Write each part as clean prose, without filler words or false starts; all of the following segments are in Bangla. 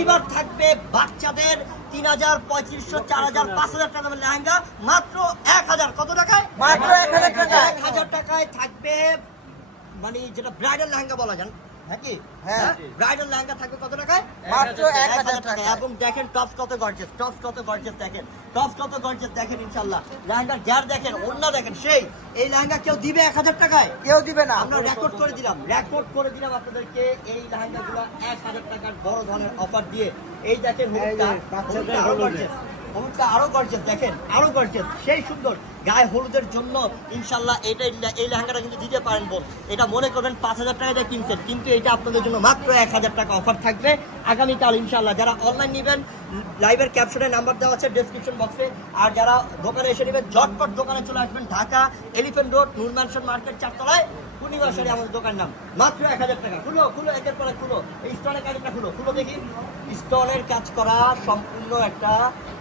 এইবার থাকবে বাচ্চাদের 3000, 3500, 4000, 5000 টাকা দামের লেহেঙ্গা মাত্র 1000। কত টাকায়? মাত্র 1000 টাকা। 1000 টাকায় থাকবে, মানে যেটা ব্রাইডাল লেহেঙ্গা বলা যান, হ্যাঁ কি? হ্যাঁ। ব্রাইডাল লেহেঙ্গা থাকবে কত টাকায়? মাত্র 1000 টাকা। এবং দেখেন টপস কত গর্জিয়াস, টপস কত গর্জিয়াস দেখেন, টপস কত গর্জিয়াস দেখেন। ইনশাআল্লাহ লেহেঙ্গার গ্যার দেখেন, ওড়না দেখেন। সেই এই লেহেঙ্গা কেউ দিবে 1000 টাকায়? কেউ দিবে না। আমরা রেকর্ড করে দিলাম আপনাদেরকে এই লেহেঙ্গাগুলো 1000 টাকার বড় ধরনের অফার দিয়ে। এই দেখেন হলুদটা আরো গর্জিয়াস, হলুদটা আরো গর্জিয়াস দেখেন, আরো গর্জিয়াস, সেই সুন্দর। গায়ে হলুদের জন্য ইনশাল্লাহ এই লেহেঙ্গাটা কিন্তু দিতে পারেন বোন। এটা মনে করবেন 5000 টাকা দিয়ে কিনছেন, কিন্তু এটা আপনাদের জন্য মাত্র 1000 টাকা অফার থাকবে আগামীকাল ইনশাল্লাহ। যারা অনলাইন নেবেন, লাইভের ক্যাপশনে নাম্বার দেওয়া আছে ডেসক্রিপশন বক্সে। আর যারা দোকানে এসে নেবেন, ঝটপট দোকানে চলে আসবেন। ঢাকা এলিফ্যান্ট রোড, নূর ম্যানশন মার্কেট 4 তলায়, পূর্ণিমাশারি আমাদের দোকান নাম। মাত্র 1000 টাকা। খুলো একের পরে খুলো। এই স্টোনের কাজটা খুলো দেখি। স্টোনের কাজ করা সম্পূর্ণ একটা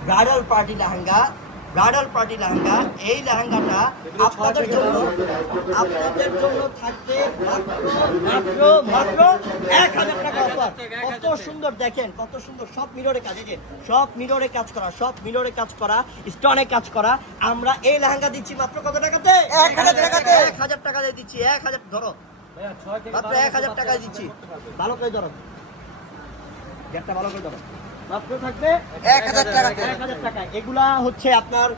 ব্রাইডাল পার্টি লেহেঙ্গা, এই লেহেঙ্গাটা আপনাদের জন্য থাকবে মাত্র 1000 টাকা অফার। কত সুন্দর দেখেন, কত সুন্দর। সব মিররে কাজ, এই যে সব মিররে কাজ করা, স্টোনে কাজ করা। আমরা এই লেহেঙ্গা দিচ্ছি মাত্র কত টাকাতে? 1000 টাকাতে। 1000 টাকা দিয়ে দিচ্ছি। 1000 ধরো, মাত্র 1000 টাকায় দিচ্ছি। ভালো করে ধরো, একটা ভালো করে ধরো। মাত্র থাকবে 1000 টাকাতে। 1000 টাকা। এগুলা হচ্ছে আপনার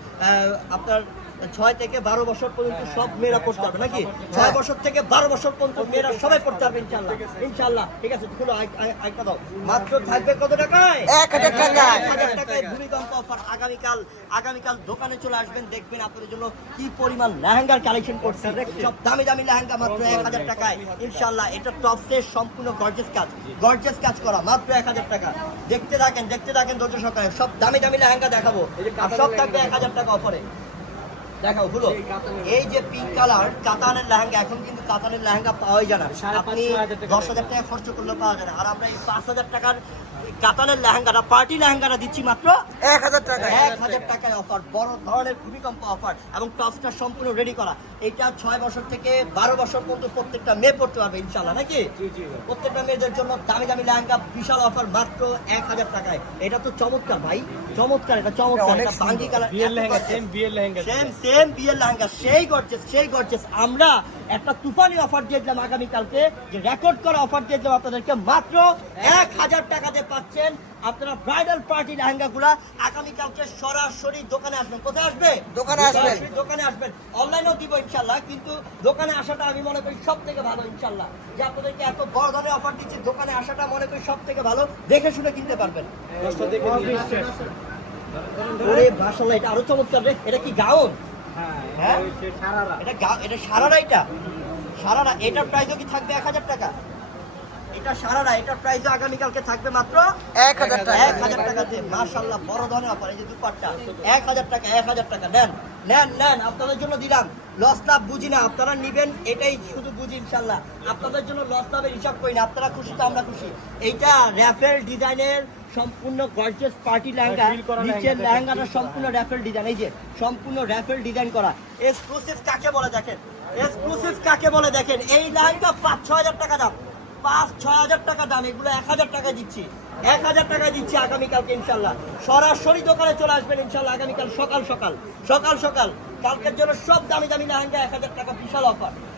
6 থেকে 12 বছর পর্যন্ত সব মেয়েরা পড়তে পারবে নাকি? 6 বছর থেকে 12 বছর পর্যন্ত মেয়েরা সবাই পড়তে পারবে ইনশাআল্লাহ। ঠিক আছে, খুলো আইটা দাও। মাত্র থাকবে কত টাকায়? 1000 টাকা। 1000 টাকায় ভূমিকম্প অফার। আগামীকাল দোকানে চলে আসবেন, দেখবেন আপনাদের জন্য কি পরিমাণ লেহেঙ্গার কালেকশন করছে। সব দামি লেহেঙ্গা মাত্র 1000 টাকায় ইনশাআল্লাহ। এটা টপসের সম্পূর্ণ গর্জিয়াস কাজ করা, মাত্র 1000 টাকা। দেখতে থাকেন ধৈর্য সহকারে। সব দামি লেহেঙ্গা দেখাবো, আর সব থাকবে 1000 টাকা অফারে। দেখাও হলো। এই যে পিঙ্ক কালার কাতানের লেহেঙ্গা, এখন কিন্তু কাতানের লেহেঙ্গা পাওয়াই যায় না। আপনি 10,000 টাকা খরচ করলে পাওয়া যায় না। আর আমরা এই 5000 টাকার কাতানের লেহেঙ্গাটা, পার্টি লেহেঙ্গাটা দিচ্ছি মাত্র 1000 টাকা। 1000 টাকায় অফার, বড় ধরনের ভূমিকম্প অফার। এবং টপসটা সম্পূর্ণ রেডি করা। এটা 6 বছর থেকে 12 বছর পর্যন্ত প্রত্যেকটা মেয়ে পড়তে পারবে ইনশাআল্লাহ নাকি? প্রত্যেকটা মেয়েদের জন্য দামি লেহেঙ্গা, বিশাল অফার মাত্র 1000 টাকায়। এটা তো চমৎকার ভাই, চমৎকার। এটা চমৎকার, এটা বাঙ্গি কালার, সেম বিয়ের লেহেঙ্গা, সেই গর্জিয়াস। আমরা একটা তুফানি অফার দিয়ে দিলাম আগামীকালকে, যে রেকর্ড করা অফার দিয়ে দিলাম আপনাদেরকে। মাত্র 1000 টাকাতে পাচ্ছেন আপনারা ব্রাইডাল পার্টি লেহেঙ্গাগুলা। আগামীকালকে সরাসরি দোকানে আসবেন। কোথায় আসবে? দোকানে আসবেন। অনলাইনেও দিব ইনশাল্লাহ, কিন্তু দোকানে আসাটা আমি মনে করি সব থেকে ভালো ইনশাল্লাহ। যে আপনাদেরকে এত বড় ধরনের অফার দিচ্ছি, দোকানে আসাটা মনে করি সব থেকে ভালো। দেখে শুনে কিনতে পারবেন। মাশাআল্লাহ, এটা আরো চমৎকার রে। এটা কি গাউন? হ্যাঁ, এটা সারারা। সারারা। এটার প্রাইসও কি থাকবে 1000 টাকা? এটা সারারা, এটার প্রাইস আগামীকালকে থাকবে মাত্র 1000 টাকা। 1000 টাকাতে। মাশাআল্লাহ, বড় ধরনের অফার। এই যে দুপাট্টা 1000 টাকা। নেন আপনাদের জন্য দিলাম। লস লাভ বুঝি না, আপনারা নিবেন এটাই শুধু বুঝি ইনশাআল্লাহ। আপনাদের জন্য লস লাভের হিসাব করি না। আপনারা খুশি তো আমরা খুশি। এইটা র্যাফেল ডিজাইনের সম্পূর্ণ গর্জিয়াস পার্টি লেহেঙ্গা। নিচের লেহেঙ্গাটা সম্পূর্ণ র্যাফেল ডিজাইন, এই যে সম্পূর্ণ র্যাফেল ডিজাইন করা। এক্সক্লুসিভ কাকে বলে দেখেন। এই লেহেঙ্গা 5-6 হাজার টাকা দাম, 5-6 হাজার টাকা দাম। এগুলো 1000 টাকা দিচ্ছি, 1000 টাকায় দিচ্ছি আগামীকালকে ইনশাল্লাহ। সরাসরি দোকানে চলে আসবেন ইনশাল্লাহ আগামীকাল সকাল। কালকের জন্য সব দামি লেহেঙ্গা 1000 টাকা।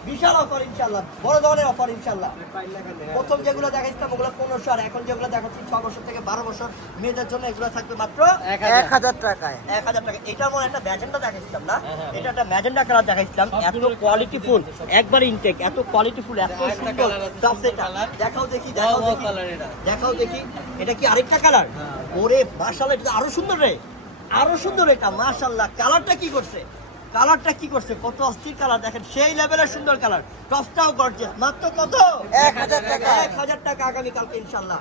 বিশাল অফার ইনশাল্লাহ, বড় ধরনের অফার ইনশাল্লাহ। প্রথম যেগুলো দেখাইছিলাম ওগুলো 1500, আর এখন যেগুলো দেখাচ্ছি 6 বছর থেকে 12 বছর মেয়েদের জন্য, এগুলো থাকবে মাত্র 1000 টাকায়। 1000 টাকা। এটার মধ্যে একটা ম্যাজেন্ডা দেখাইছিলাম না? এটা একটা ম্যাজেন্ডা কালার দেখাইছিলাম। এত কোয়ালিটিফুল, একবার ইনটেক, এত কোয়ালিটিফুল, এত সুন্দর টপ সেটা। দেখাও দেখি। এটা কি আরেকটা কালার? ওরে মাশাআল্লাহ, এটা আরো সুন্দর এটা মাশাআল্লাহ। কালারটা কি করছে, কত অস্থির কালার দেখেন, সেই লেভেলের সুন্দর কালার। টপসটাও গর্জিয়াস। মাত্র কত? 1000 টাকা। 1000 টাকা আগামীকালকে ইনশাআল্লাহ।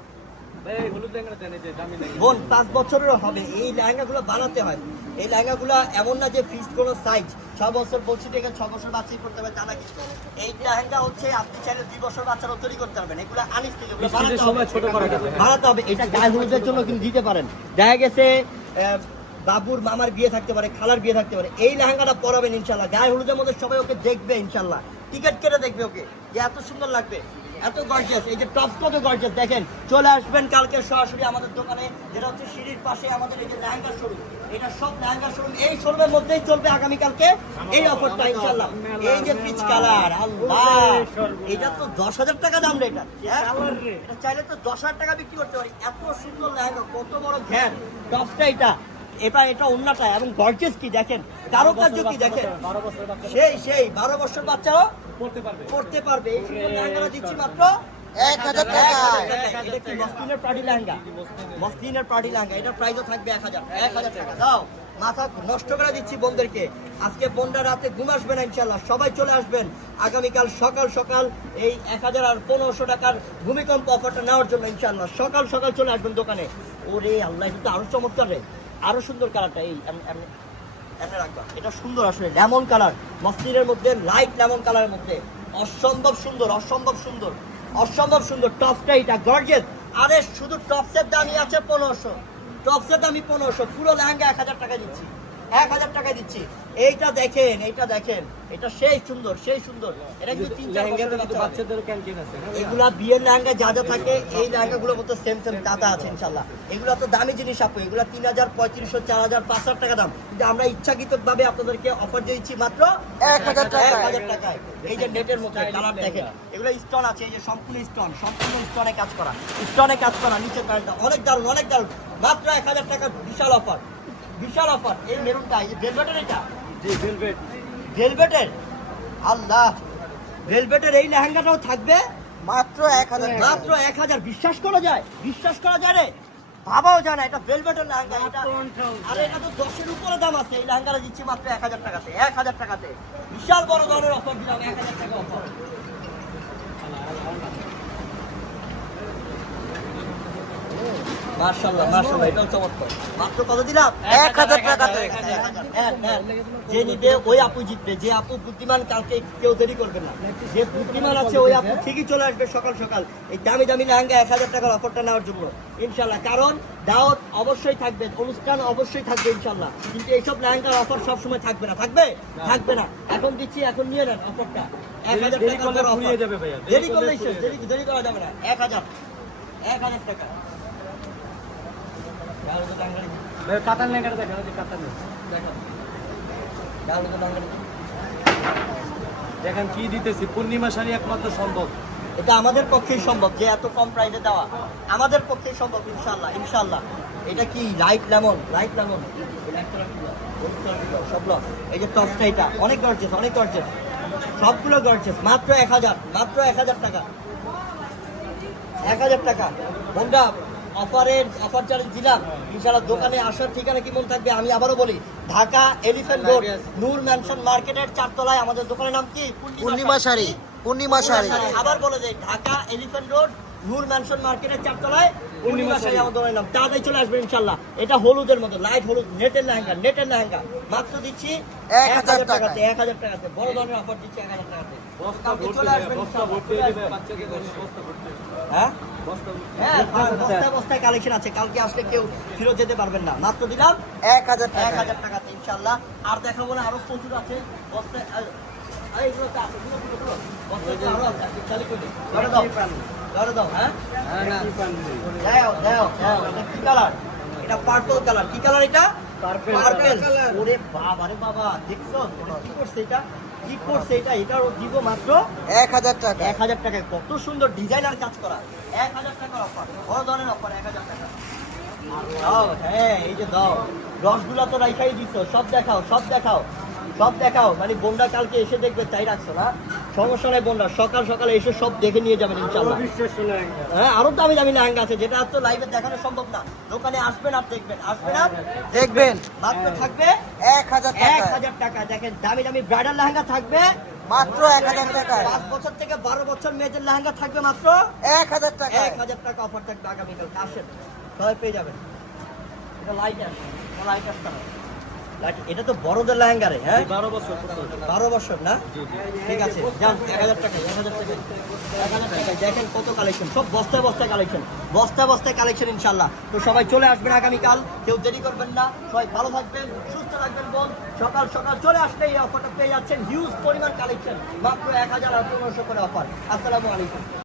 বোন 5 বছরেরও হবে। এই লেহেঙ্গাগুলো বানাতে হয়। এই লেহেঙ্গাগুলো এমন না যে ফিক্সড কোনো সাইজ। 6 বছর বলছি ঠিক আছে, 6 বছর বাচ্চাই করতে হবে তা না, কিন্তু এই লেহেঙ্গা হচ্ছে আপনি চাইলে 2 বছর বাচ্চারও তৈরি করতে পারবেন। এগুলো আনস্টিচ, এগুলো বানাতে হবে। এটা গায়ে হলুদের জন্য কিন্তু দিতে পারেন। দেখা গেছে বাবুর মামার বিয়ে থাকতে পারে, খালার বিয়ে থাকতে পারে, এই লেহেঙ্গাটা পরাবেন ইনশাল্লাহ। গায়ে হলুদের মধ্যে সবাই ওকে দেখবে ইনশাল্লাহ, টিকিট কেটে দেখবে ওকে, যে এত সুন্দর লাগবে। এত গর্জিয়াস। এই যে টপস কত গর্জিয়াস দেখেন। চলে আসবেন কালকে সরাসরি আমাদের দোকানে, যেটা হচ্ছে সিঁড়ির পাশে আমাদের এই যে লেহেঙ্গা শোরুম। এটা সব লেহেঙ্গা শোরুম, এই শোরুমের মধ্যেই চলবে আগামীকালকে এই অফারটা ইনশাআল্লাহ। এই যে পিচ কালার, আল্লাহ, এটা তো 10,000 টাকা দাম রে এটা। এটা চাইলে তো 10,000 টাকা বিক্রি করতে পারি। এত সুন্দর লেহেঙ্গা, কত বড় ঘ্যান টপসটা এটা অন্যটা এবং গর্জিয়াস কি দেখেন, কারুকার্য কি দেখেন, সেই 12 বছর বাচ্চাও পড়তে পারবে। এই সুন্দর লেহেঙ্গাটা দিচ্ছি মাত্র 1,000 টাকা। এটা কি মসলিনের পার্টি লেহেঙ্গা? মসলিনের পার্টি লেহেঙ্গা, এটা প্রাইসও থাকবে 1,000 টাকা। দাও, মাথা নষ্ট করে দিচ্ছি বোনদেরকে। আজকে বোনরা রাতে ঘুম আসবে না ইনশাল্লাহ, সবাই চলে আসবেন আগামীকাল সকাল সকাল এই 1,000 আর 1,500 টাকার ভূমিকম্প অফারটা নেওয়ার জন্য ইনশাল্লাহ সকাল সকাল চলে আসবেন দোকানে। ওরে আল্লাহ, এটা তো আরো চমৎকার রে, আরো সুন্দর কালারটা। এই এমনি রাখবা, এটা সুন্দর আসলে লেমন কালার, মসলিনের মধ্যে লাইট লেমন কালারের মধ্যে অসম্ভব সুন্দর, অসম্ভব সুন্দর, অসম্ভব সুন্দর। টপসটা এটা গর্জিয়াস। আরে শুধু টপসের দামই আছে 1,500, টপসের দামই 1,500, পুরো লেহেঙ্গা 1,000 টাকা দিচ্ছি, 1,000 টাকা দিচ্ছি। এইটা দেখেন, এইটা দেখেন, এটা সেই সুন্দর, সেই সুন্দর। এটা কিন্তু 3-4 বাচ্চাদেরও ক্যান্টিন আছে। এগুলা বিয়ের লেহেঙ্গা যা যা থাকে এই লেহেঙ্গাগুলোর মধ্যে সেম দাতা আছে ইনশাআল্লাহ। এগুলা তো দামি জিনিস আপু, এগুলা 3,000, 3,500, 4,000, 5,000 টাকা দাম, কিন্তু আমরা ইচ্ছাকৃতভাবে আপনাদেরকে অফার দিচ্ছি মাত্র 1,000 টাকা। 1,000 টাকায়। এই যে নেটের মধ্যে কালার দেখেন, এগুলো স্টোন আছে, এই যে সম্পূর্ণ স্টোনে কাজ করা, স্টোনে কাজ করা, নিচে কালারটা অনেক দারুণ, অনেক দারুণ। মাত্র 1,000 টাকা, বিশাল অফার, বিশাল অফার। এই মেরুনটা, এই যে ভেলভেটের, এটা ভেলভেটের, আল্লাহ, ভেলভেটের এই লেহেঙ্গাটাও থাকবে মাত্র 1,000 টাকা। মাত্র 1,000। বিশ্বাস করা যায়? বিশ্বাস করা যায় রে? ভাবাও যায় না, এটা ভেলভেটের লেহেঙ্গা। এটা আরে এটা তো 10-এর উপরে দাম আছে। এই লেহেঙ্গাটা দিচ্ছি মাত্র 1,000 টাকাতে, 1,000 টাকাতে। বিশাল বড় ধরনের অফার দিলাম, 1,000 টাকা অফার। মাশাআল্লাহ, মাশাআল্লাহ, এটাও চমৎকার। মাত্র কত দিলাম? 1,000 টাকাতে। 1,000। যে নিবে ওই আপু জিতবে। যে আপু বুদ্ধিমান, কালকে কেউ দেরি করবে না। যে বুদ্ধিমান আছে ওই আপু ঠিকই চলে আসবে সকাল সকাল এই দামি দামি লেহেঙ্গা 1,000 টাকার অফারটা নেওয়ার জন্য ইনশাল্লাহ। কারণ দাওয়াত অবশ্যই থাকবে, অনুষ্ঠান অবশ্যই থাকবে ইনশাল্লাহ, কিন্তু এইসব লেহেঙ্গার অফার সবসময় থাকবে না, থাকবে থাকবে না। এখন দিচ্ছি, এখন নিয়ে নেন অফারটা। 1,000 টাকা দেরি করলেই শেষ, দেরি করা যাবে না। 1,000 টাকা। কাতান লেঙ্গাটা দেখা কাতান দেখেন কি দিতেছি, পূর্ণিমা শাড়ি একমাত্র সম্ভব। এটা আমাদের পক্ষেই সম্ভব, যে এত কম প্রাইসে দেওয়া আমাদের পক্ষেই সম্ভব ইনশাল্লাহ, ইনশাল্লাহ। এটা কি লাইট লেমন, লাইট লেমন সব। এই যে টপসটা, এটা অনেক গর্জিয়াস, অনেক গর্জিয়াস, সবগুলো গর্জিয়াস। মাত্র 1,000, মাত্র 1,000 টাকা, 1,000 টাকা। বন্ধুরা, অফার চার্জ দিলাম ইনশাআল্লাহ। দোকানে আসার ঠিকানা কি মনে থাকবে? আমি আবারও বলি, ঢাকা এলিফ্যান্ট রোড, নূর ম্যানশন মার্কেটের 4 তলায় আমাদের দোকানের নাম কি? পূর্ণিমা শাড়ি, পূর্ণিমা শাড়ি। আবার বলে দেই, ঢাকা এলিফ্যান্ট রোড, নূর ম্যানশন মার্কেটের 4 তলায় পূর্ণিমা শাড়ি আমাদের দোকানের নাম। তাড়াতাড়ি চলে আসবেন ইনশাআল্লাহ। এটা হলুদের মধ্যে, লাইট হলুদ, নেটের লেহেঙ্গা, নেটের লেহেঙ্গা। মাত্র দিচ্ছি 1,000 টাকাতে, 1,000 টাকাতে। বড় ধরনের অফার দিচ্ছি 1,000 টাকাতে। কালকে চলে আসবেন হ্যাঁ, বস্তায় বস্তায় কালেকশন আছে। কালকে আসলে কেউ ফিরত যেতে পারবেন না। মাত্র দিলাম 1,000 টাকা। 1,000 টাকাতে ইনশাআল্লাহ। আর দেখাবো না, আরো প্রচুর আছে বস্তায়। এইগুলো তো আছে, বস্তায় তো আরো আছে। চালু করে দাও, হ্যাঁ, দাও। এটা কি কালার? এটা পার্পল কালার। কি কালার এটা? পার্পল। ওরে বাবা রে বাবা, দেখছো কি করছে এটা? কি করছে এটা? এটাও দিব মাত্র 1,000 টাকা। 1,000 টাকায়। কত সুন্দর ডিজাইনার কাজ করা, 1,000 টাকার অফার, বড় ধরনের অফার, 1,000 টাকা। দাও, হ্যাঁ, এই যে দাও, রসগুলা তো রাইখাই দিচ্ছ। সব দেখাও, সব দেখাও, সব দেখাও। মানে বোনরা কালকে এসে দেখবে, তাই রাখছো না? সমস্যা নাই বোনরা, সকাল সকালে এসে সব দেখে নিয়ে যাবেন ইনশাআল্লাহ। হ্যাঁ, আরো দামি দামি লেহেঙ্গা আছে, যেটা তো লাইভে দেখানো সম্ভব না। দোকানে আসবেন আর দেখবেন, আসবেন আর দেখবেন। মাত্র থাকবে 1,000 টাকা। 1,000 টাকা। দেখেন দামি দামি ব্রাইডাল লেহেঙ্গা থাকবে মাত্র 1,000 টাকা। 5 বছর থেকে 12 বছর মেয়েদের লেহেঙ্গা থাকবে মাত্র 1,000 টাকা। 1,000 টাকা অফার থাকবে আগামীকাল। আসেন, সবাই পেয়ে যাবেন। এটা লাইট আসে, লাইট আসতে হবে। এটা তো বড়দের লেহেঙ্গা রে, হ্যাঁ, 12 বছর 12 বছর না? ঠিক আছে, যান 1,000 টাকা, 1,000 টাকা, 1,000 টাকা। দেখেন কত কালেকশন, সব বস্তায় বস্তায় কালেকশন, বস্তায় বস্তায় কালেকশন ইনশাল্লাহ। তো সবাই চলে আসবেন আগামীকাল, কেউ দেরি করবেন না। সবাই ভালো থাকবেন, সুস্থ থাকবেন। বোন সকাল সকাল চলে আসলে এই অফারটা পেয়ে যাচ্ছেন। হিউজ পরিমাণ কালেকশন, মাত্র 1,000 আর 1,500 করে অফার। আসসালামু আলাইকুম।